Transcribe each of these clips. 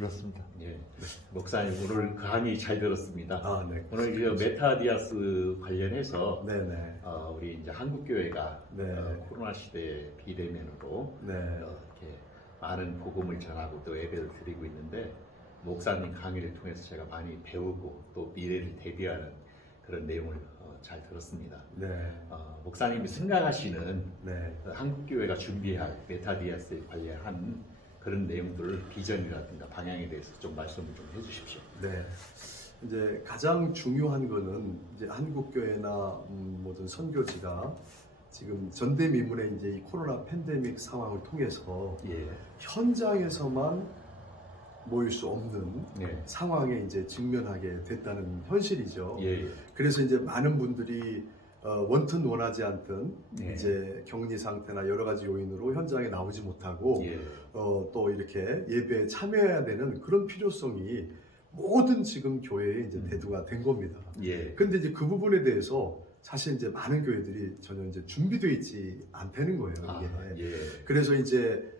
들었습니다. 예, 목사님 오늘 강의 잘 들었습니다. 아, 네. 오늘 이 메타디아스 관련해서 네네. 우리 이제 한국 교회가 네. 코로나 시대의 비대면으로 네. 이렇게 많은 복음을 전하고 또 예배를 드리고 있는데 목사님 강의를 통해서 제가 많이 배우고 또 미래를 대비하는 그런 내용을 잘 들었습니다. 네. 목사님이 생각하시는 네. 한국 교회가 준비할 메타디아스에 관련한 그런 내용들을 비전이라든가 방향에 대해서 좀 말씀을 좀 해주십시오. 네. 이제 가장 중요한 거는 이제 한국 교회나 모든 선교지가 지금 전대미문의 이제 이 코로나 팬데믹 상황을 통해서 예. 현장에서만 모일 수 없는 네. 상황에 이제 직면하게 됐다는 현실이죠. 예. 그래서 이제 많은 분들이 원튼 원하지 않던 예. 이제 격리 상태나 여러 가지 요인으로 현장에 나오지 못하고 예. 또 이렇게 예배에 참여해야 되는 그런 필요성이 모든 지금 교회에 이제 대두가 된 겁니다. 예. 근데 이제 그 부분에 대해서 사실 이제 많은 교회들이 전혀 이제 준비되어 있지 않다는 거예요. 이게. 예. 그래서 이제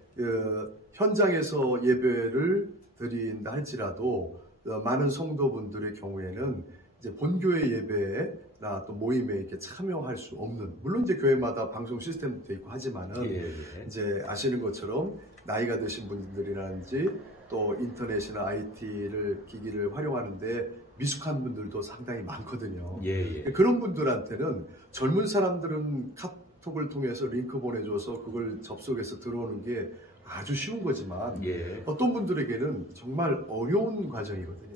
현장에서 예배를 드린다 할지라도 많은 성도분들의 경우에는 이제 본교회 예배나 또 모임에 이렇게 참여할 수 없는, 물론 이제 교회마다 방송 시스템도 돼 있고 하지만은 예. 이제 아시는 것처럼 나이가 드신 분들이라든지 또 인터넷이나 IT를 기기를 활용하는데 미숙한 분들도 상당히 많거든요. 예. 그런 분들한테는 젊은 사람들은 카톡을 통해서 링크 보내줘서 그걸 접속해서 들어오는 게 아주 쉬운 거지만 예. 어떤 분들에게는 정말 어려운 과정이거든요.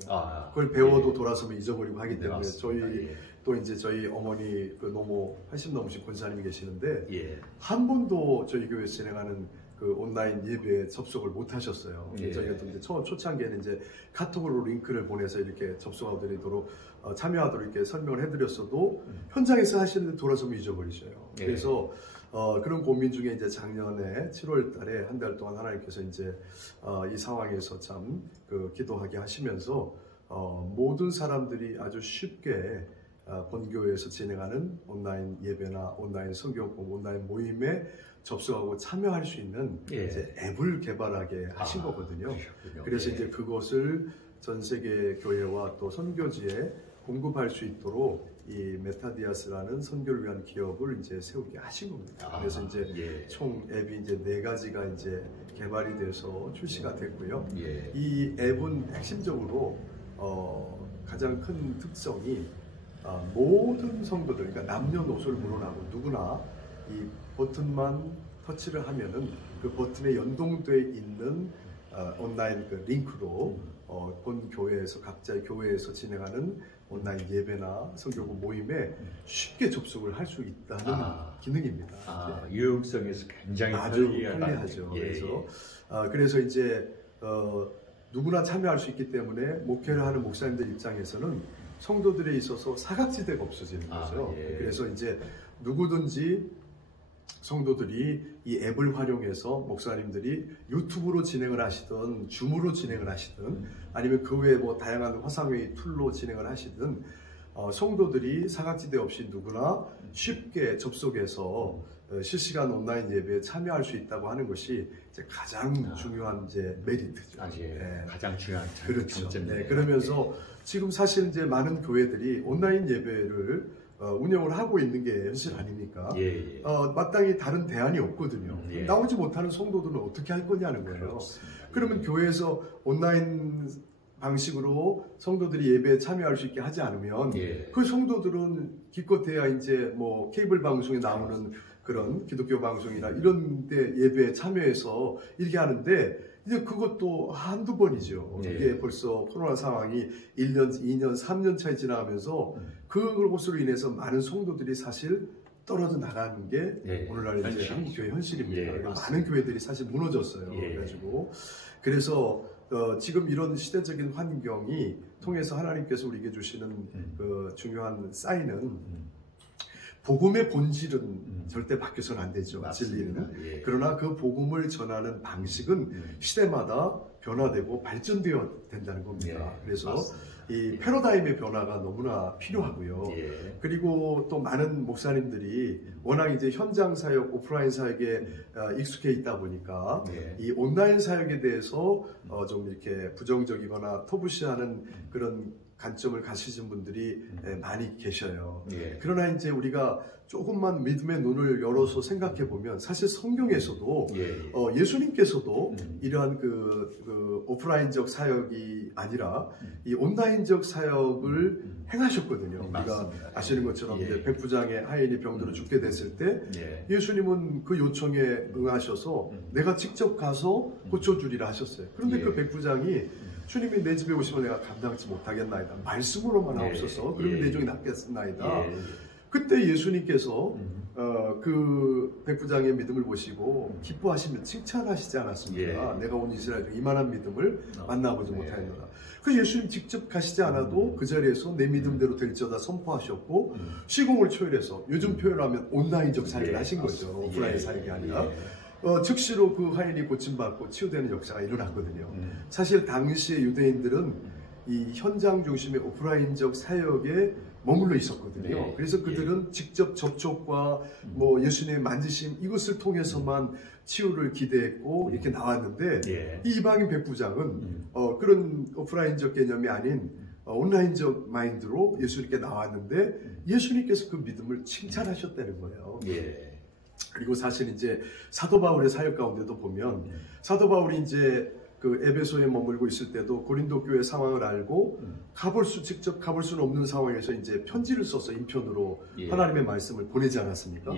그걸 배워도 예. 돌아서면 잊어버리고 하기 때문에 네, 또 이제 저희 어머니 그 너무 80 넘으신 권사님이 계시는데 예. 한 번도 저희 교회에서 진행하는 그 온라인 예배에 접속을 못 하셨어요. 예. 저희가 또 이제 초창기에는 이제 카톡으로 링크를 보내서 이렇게 접속하도록 참여하도록 이렇게 설명을 해드렸어도 현장에서 하시는데 돌아서면 잊어버리셔요. 예. 그래서 그런 고민 중에 이제 작년에 7월 달에 한 달 동안 하나님께서 이제 이 상황에서 참 기도하게 하시면서 모든 사람들이 아주 쉽게 본교회에서 진행하는 온라인 예배나 온라인 성경 공부, 온라인 모임에 접속하고 참여할 수 있는 예. 이제 앱을 개발하게 하신 거거든요. 그러셨군요. 그래서 예. 이제 그것을 전 세계 교회와 또 선교지에 공급할 수 있도록 이 메타디아스라는 선교를 위한 기업을 이제 세우게 하신 겁니다. 그래서 이제 예. 총 앱이 이제 4가지가 이제 개발이 돼서 출시가 됐고요. 예. 이 앱은 핵심적으로 가장 큰 특성이 모든 성도들, 그러니까 남녀노소를 물어나고 누구나 이 버튼만 터치를 하면은 그 버튼에 연동돼 있는 온라인 그 링크로 본 교회에서 각자의 교회에서 진행하는 온라인 예배나 성교구 모임에 쉽게 접속을 할 수 있다는 기능입니다. 유용성에서 굉장히 아주 편리하죠. 예. 그래서 이제 누구나 참여할 수 있기 때문에 목회를 하는 목사님들 입장에서는 성도들에 있어서 사각지대가 없어지는 거죠. 예. 그래서 이제 누구든지 성도들이 이 앱을 활용해서 목사님들이 유튜브로 진행을 하시든 줌으로 진행을 하시든 아니면 그 외에 뭐 다양한 화상회의 툴로 진행을 하시든 성도들이 사각지대 없이 누구나 쉽게 접속해서 실시간 온라인 예배에 참여할 수 있다고 하는 것이 이제 가장 중요한 이제 메리트죠. 가장 중요한 그렇죠. 장점이네요. 그러면서 지금 사실 이제 많은 교회들이 온라인 예배를 운영을 하고 있는 게 현실 아닙니까? 예. 마땅히 다른 대안이 없거든요. 예. 나오지 못하는 성도들은 어떻게 할 거냐는 거예요. 그렇습니다. 그러면 교회에서 온라인 방식으로 성도들이 예배에 참여할 수 있게 하지 않으면 그 성도들은 기껏해야 이제 뭐 케이블 방송에 나오는 그런 기독교 방송이나 이런 데 예배에 참여해서 이렇게 하는데 이제 그것도 한두 번이죠. 이게 벌써 코로나 상황이 1년, 2년, 3년 차에 지나가면서 그것으로 인해서 많은 성도들이 사실 떨어져 나가는 게 오늘날 이제 한국 교회 현실입니다. 많은 교회들이 사실 무너졌어요. 그래서 지금 이런 시대적인 환경이 통해서 하나님께서 우리에게 주시는 그 중요한 사인은 복음의 본질은 절대 바뀌어서는 안 되죠. 진리는. 그러나 그 복음을 전하는 방식은 시대마다 변화되고 발전되어야 된다는 겁니다. 예, 그래서 맞습니다. 이 패러다임의 변화가 너무나 필요하고요. 예. 그리고 또 많은 목사님들이 워낙 이제 현장 사역, 오프라인 사역에 익숙해 있다 보니까 예. 이 온라인 사역에 대해서 좀 이렇게 부정적이거나 터부시하는 그런 관점을 가지신 분들이 많이 계셔요. 예. 그러나 이제 우리가 조금만 믿음의 눈을 열어서 생각해 보면 사실 성경에서도 예수님께서도 이러한 그 오프라인적 사역이 아니라 이 온라인적 사역을 행하셨거든요. 우리가 아시는 것처럼 이제 백부장의 하인이 병들어 죽게 됐을 때 예수님은 그 요청에 응하셔서 내가 직접 가서 고쳐주리라 하셨어요. 그런데 그 백부장이 주님이 내 집에 오시면 내가 감당치 못하겠나이다. 말씀으로만 하옵소서. 그러면 내 종이 낫겠나이다. 그때 예수님께서 그 백부장의 믿음을 보시고 기뻐하시며 칭찬하시지 않았습니까? 내가 온 이스라엘 중 이만한 믿음을 만나보지 못하였노라. 그 예수님 직접 가시지 않아도 그 자리에서 내 믿음대로 될지어다 선포하셨고 시공을 초월해서 요즘 표현하면 온라인적 사역을 하신 거죠. 오프라인 사역이 아니라. 즉시로 그 하인이 고침받고 치유되는 역사가 일어났거든요. 사실 당시의 유대인들은 이 현장 중심의 오프라인적 사역에 머물러 있었거든요. 그래서 그들은 직접 접촉과 뭐 예수님의 만지심 이것을 통해서만 치유를 기대했고 이렇게 나왔는데 이 이방인 백부장은 그런 오프라인적 개념이 아닌 온라인적 마인드로 예수님께 나왔는데 예수님께서 그 믿음을 칭찬하셨다는 거예요. 그리고 사실 이제 사도 바울의 사역 가운데도 보면 사도 바울이 이제 그 에베소에 머물고 있을 때도 고린도 교회 상황을 알고 직접 가볼 수는 없는 상황에서 이제 편지를 써서 인편으로 하나님의 말씀을 보내지 않았습니까?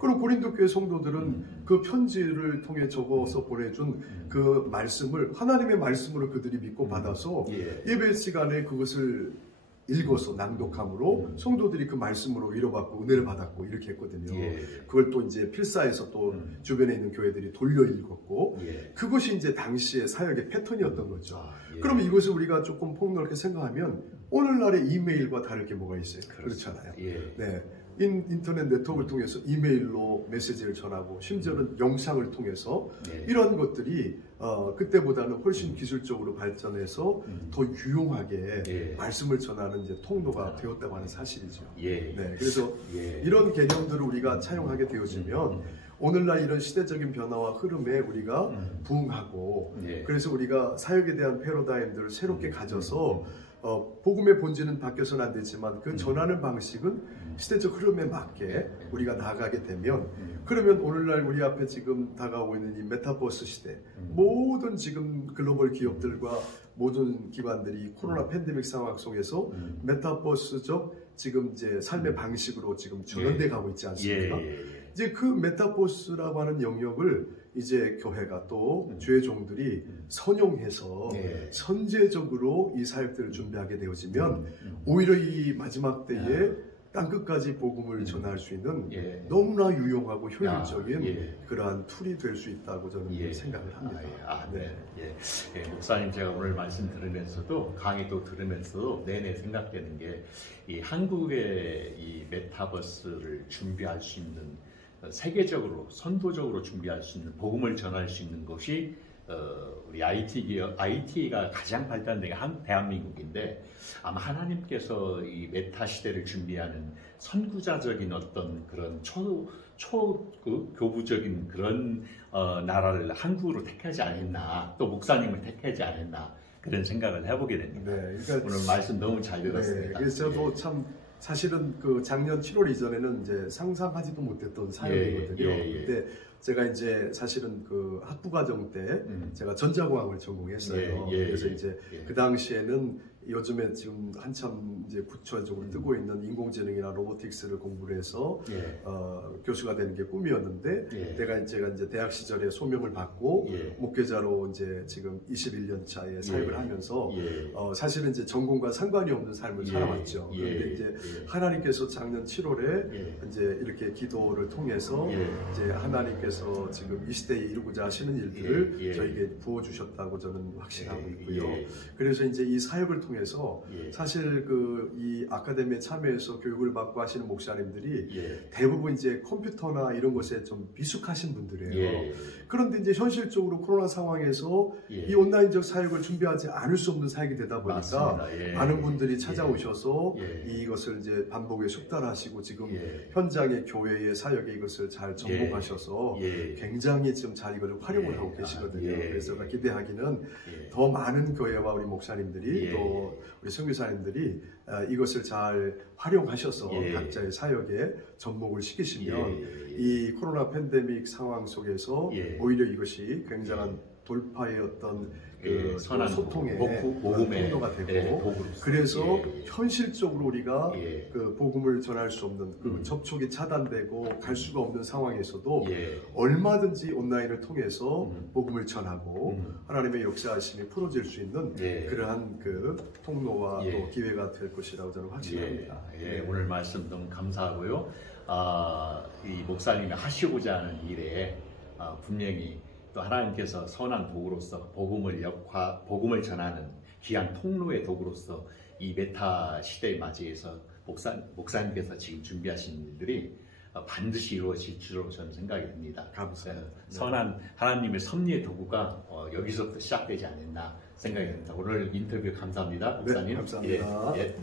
그럼 고린도 교회 성도들은 그 편지를 통해 적어서 보내준 그 말씀을 하나님의 말씀으로 그들이 믿고 받아서 예배 시간에 그것을 읽어서 낭독함으로 성도들이 그 말씀으로 위로받고 은혜를 받았고 이렇게 했거든요. 그걸 또 이제 필사해서 또 주변에 있는 교회들이 돌려 읽었고 그것이 이제 당시의 사역의 패턴이었던 거죠. 그러면 이것을 우리가 조금 폭넓게 생각하면 오늘날의 이메일과 다를 게 뭐가 있어요? 그렇잖아요. 네. 인터넷 네트워크를 통해서 이메일로 메시지를 전하고 심지어는 영상을 통해서 이런 것들이 그때보다는 훨씬 기술적으로 발전해서 더 유용하게 말씀을 전하는 이제 통로가 되었다고 하는 사실이죠. 네, 그래서 이런 개념들을 우리가 차용하게 되어지면 오늘날 이런 시대적인 변화와 흐름에 우리가 부응하고 그래서 우리가 사역에 대한 패러다임들을 새롭게 가져서 복음의 본질은 바뀌어서는 안 되지만 그 전하는 방식은 시대적 흐름에 맞게 우리가 나아가게 되면 그러면 오늘날 우리 앞에 지금 다가오고 있는 이 메타버스 시대 모든 지금 글로벌 기업들과 모든 기관들이 코로나 팬데믹 상황 속에서 메타버스적 지금 이제 삶의 방식으로 지금 전환돼 가고 있지 않습니까? 이제 그 메타버스라고 하는 영역을 이제 교회가 또 주의 종들이 선용해서 선제적으로 이 사역들을 준비하게 되어지면 오히려 이 마지막 때에 땅끝까지 복음을 전할 수 있는 너무나 유용하고 효율적인 그러한 툴이 될 수 있다고 저는 생각을 합니다. 목사님 제가 오늘 말씀 들으면서도 강의도 들으면서도 내내 생각되는 게 이 한국의 이 메타버스를 준비할 수 있는 세계적으로 선도적으로 준비할 수 있는 복음을 전할 수 있는 것이 우리 IT가 가장 발달된 게 대한민국인데 아마 하나님께서 이 메타 시대를 준비하는 선구자적인 어떤 그런 교부적인 그런 나라를 한국으로 택하지 않았나 또 목사님을 택하지 않았나 그런 생각을 해보게 됩니다. 그러니까 오늘 말씀 너무 잘 들었습니다. 그래서 저도 참 사실은 그 작년 7월 이전에는 이제 상상하지도 못했던 사역이거든요. 근데 제가 이제 사실은 그 학부과정 때 제가 전자공학을 전공했어요. 그래서 이제 그 당시에는 요즘에 지금 한참 이제 구체적으로 뜨고 있는 인공지능이나 로보틱스를 공부를 해서 교수가 되는 게 꿈이었는데 제가 이제 대학 시절에 소명을 받고 목회자로 이제 지금 21년 차에 사역을 하면서 사실은 이제 전공과 상관이 없는 삶을 살아왔죠. 그런데 이제 하나님께서 작년 7월에 이제 이렇게 기도를 통해서 이제 하나님께서 지금 이 시대에 이루고자 하시는 일들을 저에게 부어주셨다고 저는 확신하고 있고요. 그래서 이제 이 사역을 통해서 통해서 예. 사실 이 아카데미에 참여해서 교육을 받고 하시는 목사님들이 예. 대부분 이제 컴퓨터나 이런 것에 좀 미숙하신 분들이에요. 예. 그런데 이제 현실적으로 코로나 상황에서 예. 이 온라인적 사역을 준비하지 않을 수 없는 사역이 되다 보니까 예. 많은 분들이 찾아오셔서 예. 이것을 이제 반복에 숙달하시고 지금 예. 현장의 교회의 사역에 이것을 잘 접목하셔서 예. 굉장히 지금 잘 이걸 활용을 예. 하고 계시거든요. 예. 그래서 기대하기는 예. 더 많은 교회와 우리 목사님들이 예. 또 우리 선교사님들이 이것을 잘 활용하셔서 예. 각자의 사역에 접목을 시키시면 예. 이 코로나 팬데믹 상황 속에서 예. 오히려 이것이 굉장한 돌파의 어떤 예, 선한 소통의 복음의 통로가 되고 예, 도구로서. 그래서 예. 현실적으로 우리가 예. 그 복음을 전할 수 없는 접촉이 차단되고 갈 수가 없는 상황에서도 예. 얼마든지 온라인을 통해서 복음을 전하고 음. 하나님의 역사하심이 풀어질 수 있는 예. 그러한 그 통로와 예. 또 기회가 될 것이라고 저는 확신합니다. 예, 오늘 말씀 너무 감사하고요. 이 목사님이 하시고자 하는 일에 분명히 또 하나님께서 선한 도구로서 복음을 전하는 귀한 통로의 도구로서 이 메타 시대에 맞이해서 목사님께서 지금 준비하신 일들이 반드시 이루어질 줄로 저는 생각이 듭니다. 감사합니다. 선한 하나님의 섭리의 도구가 여기서부터 시작되지 않았나 생각이 듭니다. 오늘 인터뷰 감사합니다, 목사님. 네, 감사합니다. 예.